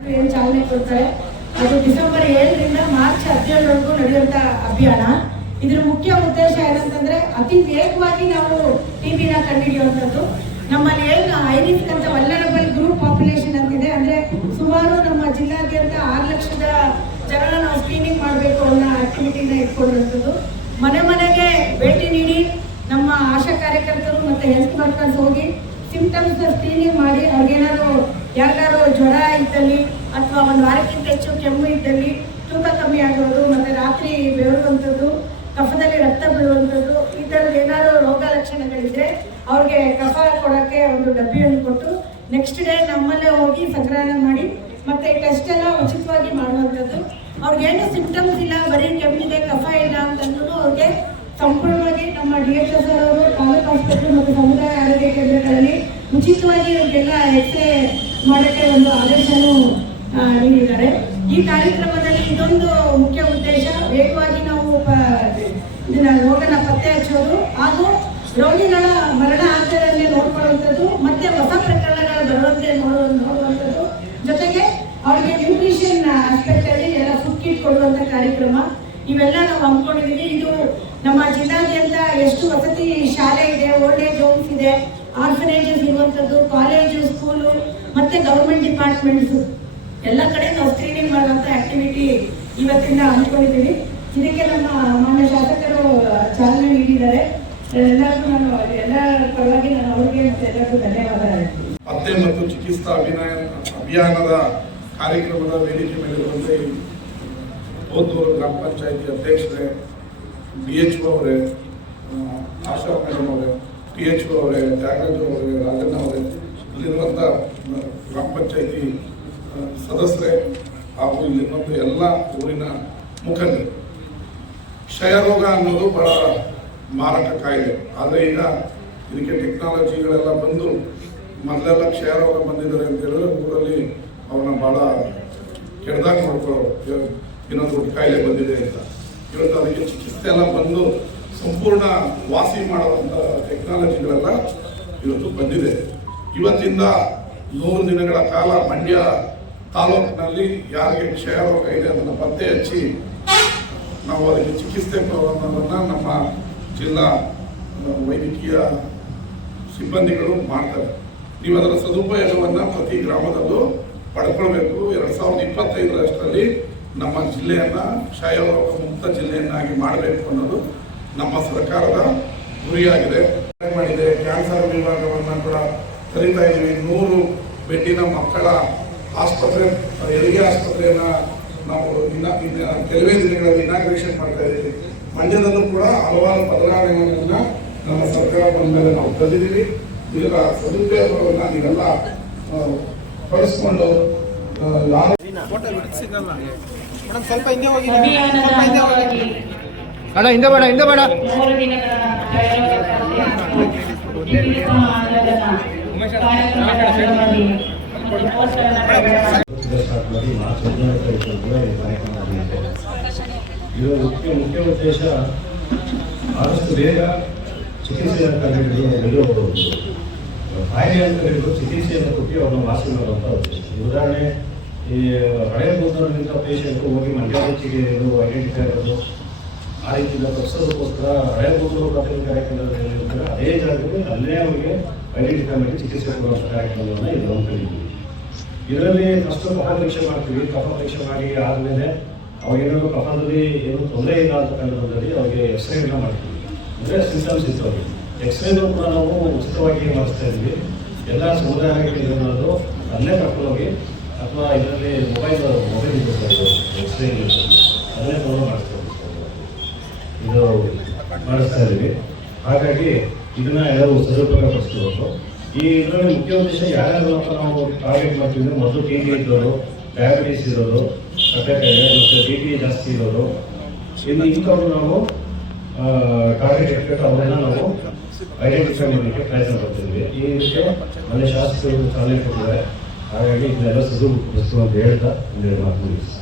ಏನು ಚಾಲನೆ ಕೊಡ್ತಾರೆ. ಅದು ಡಿಸೆಂಬರ್ 7ರಿಂದ ಮಾರ್ಚ್ 17ವರೆಗೂ ನಡೆಯುವಂತ ಅಭಿಯಾನ. ಇದರ ಮುಖ್ಯ ಉದ್ದೇಶ ಏನಂತಂದ್ರೆ ಅತಿ ವೇಗವಾಗಿ ನಾವು ಟಿಬಿನ ಕಂಡುಹಿಡಿಯುವಂಥದ್ದು. ನಮ್ಮಲ್ಲಿ ಏನು ಐರಿಸ್ ಅಂತ ವಲ್ನರಬಲ್ ಗ್ರೂಪ್ ಪಾಪ್ಯುಲೇಷನ್ ಅಂತಿದೆ, ಅಂದ್ರೆ ಸುಮಾರು ನಮ್ಮ ಜಿಲ್ಲಾದ್ಯಂತ 6 ಲಕ್ಷದ ಜನ ನಾವು ಸ್ಕ್ರೀನಿಂಗ್ ಮಾಡಬೇಕು ಅನ್ನೋ ಆಕ್ಟಿವಿಟಿನ ಇಟ್ಕೊಂಡಿರುವಂಥದ್ದು. ಮನೆ ಮನೆಗೆ ಭೇಟಿ ನೀಡಿ ನಮ್ಮ ಆಶಾ ಕಾರ್ಯಕರ್ತರು ಮತ್ತೆ ಹೆಲ್ತ್ ವರ್ಕರ್ಸ್ ಹೋಗಿ ಸಿಂಪ್ಟಮ್ಸ್ ಸ್ಕ್ರೀನಿಂಗ್ ಮಾಡಿ ಅವ್ರಿಗೇನಾದ್ರು ಯಾರಿಗಾರು ಜ್ವರ ಇದ್ದಲ್ಲಿ ಅಥವಾ ಒಂದು ವಾರಕ್ಕಿಂತ ಹೆಚ್ಚು ಕೆಮ್ಮು ಇದ್ದಲ್ಲಿ, ತೂಕ ಕಮ್ಮಿ ಆಗೋದು, ಮತ್ತೆ ರಾತ್ರಿ ಬೆವರುವಂಥದ್ದು, ಕಫದಲ್ಲಿ ರಕ್ತ ಬೀಳುವಂಥದ್ದು, ಈ ಥರದ್ದು ಏನಾದ್ರು ರೋಗ ಲಕ್ಷಣಗಳಿದ್ರೆ ಅವ್ರಿಗೆ ಕಫ ಕೊಡೋಕ್ಕೆ ಒಂದು ಡಬ್ಬಿಯನ್ನು ಕೊಟ್ಟು ನೆಕ್ಸ್ಟ್ ಡೇ ನಮ್ಮಲ್ಲೇ ಹೋಗಿ ಸಂಗ್ರಹಣೆ ಮಾಡಿ ಮತ್ತೆ ಟೆಸ್ಟ್ ಎಲ್ಲ ಉಚಿತವಾಗಿ ಮಾಡುವಂಥದ್ದು. ಅವ್ರಿಗೇನು ಸಿಂಪ್ಟಮ್ಸ್ ಇಲ್ಲ, ಬರೀ ಕೆಮ್ಮಿದೆ ಕಫ ಇಲ್ಲ ಅಂತಂದ್ರೂ ಅವ್ರಿಗೆ ಸಂಪೂರ್ಣವಾಗಿ ನಮ್ಮ DHS ಅವರು ತಾಲೂಕು ಆಸ್ಪತ್ರೆ ಮತ್ತು ಸಮುದಾಯ ಆರೋಗ್ಯ ಕೇಂದ್ರಗಳಲ್ಲಿ ಉಚಿತವಾಗಿ ಇವ್ರಿಗೆಲ್ಲ ಎಕ್ಸ್ರೇ ಮಾಡೋಕ್ಕೆ ಒಂದು ಆದೇಶನೂ ನೀಡಿದ್ದಾರೆ. ಈ ಕಾರ್ಯಕ್ರಮದಲ್ಲಿ ಇದೊಂದು ಮುಖ್ಯ ಉದ್ದೇಶ, ವೇಗವಾಗಿ ನಾವು ಇದನ್ನ ರೋಗನ ಪತ್ತೆ ಹಚ್ಚೋದು ಹಾಗೂ ರೋಗಿಗಳ ಮರಣ ಆಗದಂತೆ ನೋಡ್ಕೊಳ್ಳುವಂಥದ್ದು, ಮತ್ತೆ ಹೊಸ ಪ್ರಕರಣಗಳ ಬರುವಂತೆ ನೋಡುವಂಥದ್ದು, ಜೊತೆಗೆ ಅವ್ರಿಗೆ ನ್ಯೂಟ್ರಿಷನ್ ಆಸ್ಪೆಕ್ಟ್ ಅಲ್ಲಿ ಎಲ್ಲ ಫುಡ್ ಕಿಟ್ ಕೊಡುವಂತ ಕಾರ್ಯಕ್ರಮ ಇವೆಲ್ಲ ನಾವು ಹಮ್ಮಿಕೊಂಡಿದ್ದೀವಿ. ಇದು ನಮ್ಮ ಜಿಲ್ಲಾದ್ಯಂತ ಎಷ್ಟು ವಸತಿ ಶಾಲೆ ಇದೆ, ಓಲ್ಡ್ ಏಜ್ ಹೋಮ್ಸ್ ಇದೆ, ಆರ್ಫನೇಜಸ್ ಇರುವಂಥದ್ದು, ಕಾಲೇಜು, ಸ್ಕೂಲು ಮತ್ತೆ ಗವರ್ಮೆಂಟ್ ಡಿಪಾರ್ಟ್ಮೆಂಟ್ಸ್ ಎಲ್ಲ ಕಡೆ ನಾವು ಸ್ಕ್ರೀನಿಂಗ್ ಮಾಡುವಂಥ ಆಕ್ಟಿವಿಟಿ ಇವತ್ತಿಂದ ಹಮ್ಮಿಕೊಂಡಿದ್ದೀವಿ. ಇದಕ್ಕೆ ನಮ್ಮ ಮಾನ್ಯ ಶಾಸಕರು ಚಾಲನೆ ನೀಡಿದ್ದಾರೆ. ಎಲ್ಲರಿಗೂ ಎಲ್ಲ ಪರವಾಗಿ ನಾನು ಅವರಿಗೆ ಮತ್ತೆ ಎಲ್ಲರಿಗೂ ಧನ್ಯವಾದ ಹೇಳ್ತೀನಿ. ಪತ್ತೆ ಮತ್ತು ಚಿಕಿತ್ಸಾ ಅಭಿಯಾನದ ಕಾರ್ಯಕ್ರಮದ ವೇದಿಕೆ ಮೇಲಿರುವಂತೆ ಹೋದೂರು ಗ್ರಾಮ ಪಂಚಾಯಿತಿ ಅಧ್ಯಕ್ಷರೇ, DHO ಅವರೇ, ಆಶಾ ಮೇಡಮ್ ಅವರೇ, THO ಅವರೇ, ತ್ಯಾಗರಾಜ್ ಅವರೇ, ರಾಜಣ್ಣ ಅವರೇ, ಇಲ್ಲಿರುವಂಥ ಗ್ರಾಮ ಪಂಚಾಯಿತಿ ಸದಸ್ಯರೇ ಹಾಗೂ ಇಲ್ಲಿರುವಂಥ ಎಲ್ಲ ಊರಿನ ಮುಖಂಡರು. ಕ್ಷಯರೋಗ ಅನ್ನೋದು ಬಹಳ ಮಾರಕ ಕಾಯಿಲೆ. ಆದರೆ ಈಗ ಇದಕ್ಕೆ ಟೆಕ್ನಾಲಜಿಗಳೆಲ್ಲ ಬಂದು ಮೊದಲೆಲ್ಲ ಕ್ಷಯರೋಗ ಬಂದಿದ್ದಾರೆ ಅಂತ ಹೇಳಿದ್ರೆ ಊರಲ್ಲಿ ಅವ್ರನ್ನ ಭಾಳ ಕೆಡ್ದಾಗ ಮಾಡ್ಕೊಳ್ಳೋ, ಇನ್ನೊಂದು ದೊಡ್ಡ ಕಾಯಿಲೆ ಬಂದಿದೆ ಅಂತ. ಇವತ್ತು ಅದಕ್ಕೆ ಚಿಕಿತ್ಸೆ ಎಲ್ಲ ಬಂದು ಸಂಪೂರ್ಣ ವಾಸಿ ಮಾಡುವಂಥ ಟೆಕ್ನಾಲಜಿಗಳೆಲ್ಲ ಇವತ್ತು ಬಂದಿದೆ. ಇವತ್ತಿಂದ 100 ದಿನಗಳ ಕಾಲ ಮಂಡ್ಯ ತಾಲೂಕಿನಲ್ಲಿ ಯಾರಿಗೆ ಕ್ಷಯರೋಗ ಇದೆ ಅದನ್ನು ಪತ್ತೆ ಹಚ್ಚಿ ನಾವು ಅದಕ್ಕೆ ಚಿಕಿತ್ಸೆ ಕೊಡುವುದನ್ನು ನಮ್ಮ ಜಿಲ್ಲಾ ವೈದ್ಯಕೀಯ ಸಿಬ್ಬಂದಿಗಳು ಮಾಡ್ತಾರೆ. ನೀವು ಅದರ ಸದುಪಯೋಗವನ್ನು ಪ್ರತಿ ಗ್ರಾಮದಲ್ಲೂ ಪಡ್ಕೊಳ್ಬೇಕು. 2025 ನಮ್ಮ ಜಿಲ್ಲೆಯನ್ನು ಕ್ಷಯರೋಗ ಮುಕ್ತ ಜಿಲ್ಲೆಯನ್ನಾಗಿ ಮಾಡಬೇಕು ಅನ್ನೋದು ನಮ್ಮ ಸರ್ಕಾರದ ಗುರಿಯಾಗಿದೆ. ಮಾಡಿದೆ ಕ್ಯಾನ್ಸರ್ ವಿಭಾಗವನ್ನು ಕೂಡ ಕರೀತಾ ಇದ್ದೀವಿ. 100 ಬೆಡ್ಡಿನ ಮಕ್ಕಳ ಆಸ್ಪತ್ರೆ, ಹೆರಿಗೆ ಆಸ್ಪತ್ರೆಯನ್ನು ನಾವು ಕೆಲವೇ ದಿನಗಳಲ್ಲಿ ಇನಾಗ್ರೇಷನ್ ಮಾಡ್ತಾ ಇದ್ದೀವಿ. ಮಂಡ್ಯದಲ್ಲೂ ಕೂಡ ಹಲವಾರು ಬದಲಾವಣೆಗಳನ್ನು ನಮ್ಮ ಸರ್ಕಾರ ಬಂದ ಮೇಲೆ ನಾವು ತಂದಿದ್ದೀವಿ. ಇದರ ಸದುಪಯೋಗವನ್ನು ನೀವೆಲ್ಲ ಪಡಿಸ್ಕೊಂಡು ಸ್ವಲ್ಪ ಹಿಂದೆ ಹೋಗಿ ಹಿಂದೆ ಬೇಡ ಮುಖ್ಯ ಉದ್ದೇಶ ಆದಷ್ಟು ಬೇಗ ಚಿಕಿತ್ಸೆ ಅಂತ ಹೇಳಿದ್ರು, ಕಾಯಿಲೆ ಅಂತ ಹೇಳಿದ್ರು ಚಿಕಿತ್ಸೆಯನ್ನು ಕೊಟ್ಟು ಅವ್ರನ್ನ ವಾಸಿ ಮಾಡುವಂಥ ಉದ್ದೇಶ. ಉದಾಹರಣೆ, ಈ ಹಳೆ ಕೂದಲಿಗಿಂತ ಪೇಷಂಟು ಹೋಗಿ ಮಂಡ್ಯಚಿಗೆ ಐಡೆಂಟಿಫೈ ಆಗೋದು, ಆ ರೀತಿಯಿಂದ ತಪ್ಪಿಸೋದಕ್ಕೋಸ್ಕರ ಹಳೆ ಕೂದಲು ಪ್ರಾಥಮಿಕ ಕಾರ್ಯಕ್ರಮದಲ್ಲಿ ಅದೇ ಜಾಗದಲ್ಲಿ ಅಲ್ಲೇ ಅವರಿಗೆ ಐಡೆಂಟಿಫೈ ಮಾಡಿ ಚಿಕಿತ್ಸೆ ಕೊಡುವಂಥ ಕಾರ್ಯಕ್ರಮವನ್ನು ಇದು ಹಮ್ಮಿಕೊಂಡಿದ್ದೀವಿ. ಇದರಲ್ಲಿ ಫಸ್ಟ್ ಕಫ ಪರೀಕ್ಷೆ ಮಾಡ್ತೀವಿ. ಕಫ ಪರೀಕ್ಷೆ ಮಾಡಿ ಆದಮೇಲೆ ಅವಾಗೇನಾದ್ರು ಕಫದಲ್ಲಿ ಏನು ತೊಂದರೆ ಇಲ್ಲ ಅಂತ ಕಂಡುಬಂದಲ್ಲಿ ಅವರಿಗೆ ಎಕ್ಸ್ರೇನ ಮಾಡ್ತೀವಿ. ಅಂದರೆ ಸಿಂಟಮ್ಸ್ ಇತ್ತು ಅವರಿಗೆ. ಎಕ್ಸ್ರೇನೂ ಕೂಡ ನಾವು ಉಚಿತವಾಗಿ ಮಾಡಿಸ್ತಾ ಇದ್ವಿ. ಎಲ್ಲ ಸಮುದಾಯ ಕೇಂದ್ರಗಳಲ್ಲೂ ಅಲ್ಲೇ ಕರ್ಕೊಂಡೋಗಿ ಅಥವಾ ಇದರಲ್ಲಿ ಮೊಬೈಲ್ ಇದೆ ಸರ್, ಎಕ್ಸ್ರೇ ಅಲ್ಲೇ ತೊಗೊಂಡು ಮಾಡಿಸ್ತಾ ಇದ್ದೀವಿ. ಹಾಗಾಗಿ ಇದನ್ನು ಎಲ್ಲರೂ ಸದುಪಯೋಗ ಪಡಿಸ್ಕೋಬೇಕು. ಈ ಇದರಲ್ಲಿ ಮುಖ್ಯ ಉದ್ದೇಶ ಯಾರ್ಯಾರು ನಾವು ಟಾರ್ಗೆಟ್ ಮಾಡ್ತೀವಿ ಅಂದ್ರೆ ಮೊದಲು TB ಇದ್ದವರು, ಡಯಾಬಿಟೀಸ್ ಇರೋರು, ಸಕ್ಕರೆ ಕಾಯಿಲೆ ಮತ್ತು BP ಜಾಸ್ತಿ ಇರೋರು, ಇಂಥವ್ರು ನಾವು ಟಾರ್ಗೆಟ್ ಇಟ್ಬಿಟ್ಟು ಅವರೆಲ್ಲ ನಾವು ಐಡೆಂಟಿಫೈ ಮಾಡಲಿಕ್ಕೆ ಪ್ರಯತ್ನ ಪಡ್ತಿದ್ವಿ. ಈ ವಿಷಯ ಮನೆ ಶಾಸಕರು ಚಾಲನೆ ಕೊಟ್ಟಿದ್ದಾರೆ. ಹಾಗಾಗಿ ಇದನ್ನೆಲ್ಲ ಸುಧಾರಿಸಬೇಕು ಅಂತ ಹೇಳ್ತಾ ಮಾತು ಮುಗಿಸಿ.